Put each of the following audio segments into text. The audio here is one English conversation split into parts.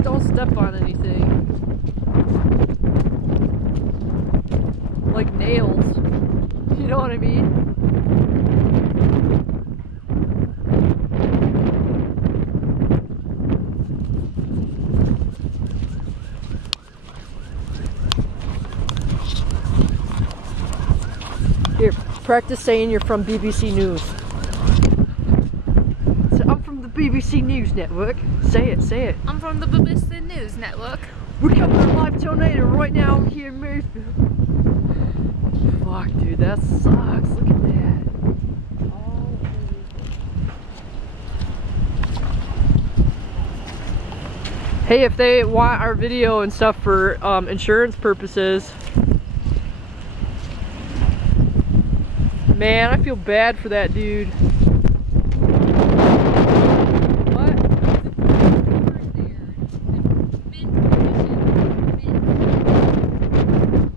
Just don't step on anything. Like nails. You know what I mean? Here, practice saying you're from BBC News. So I'm from the BBC News Network. Say it, say it. I'm from the BBC News Network. We're coming to a live tornado right now here in Marysville. Fuck, dude, that sucks. Look at that. Hey, if they want our video and stuff for insurance purposes, man, I feel bad for that dude. What?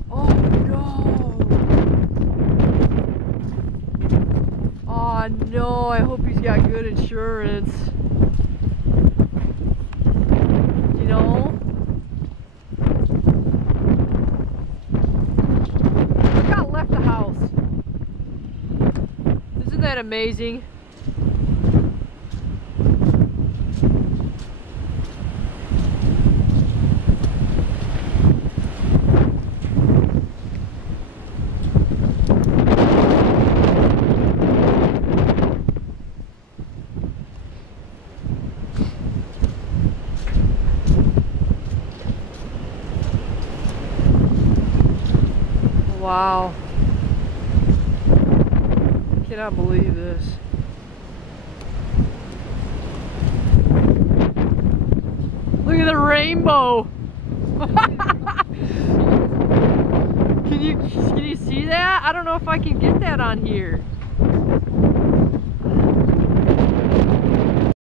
Oh no. Oh no, I hope he's got good insurance. You know? Look how it left the house. Isn't that amazing? Wow. Cannot believe this. Look at the rainbow. Can you see that? I don't know if I can get that on here.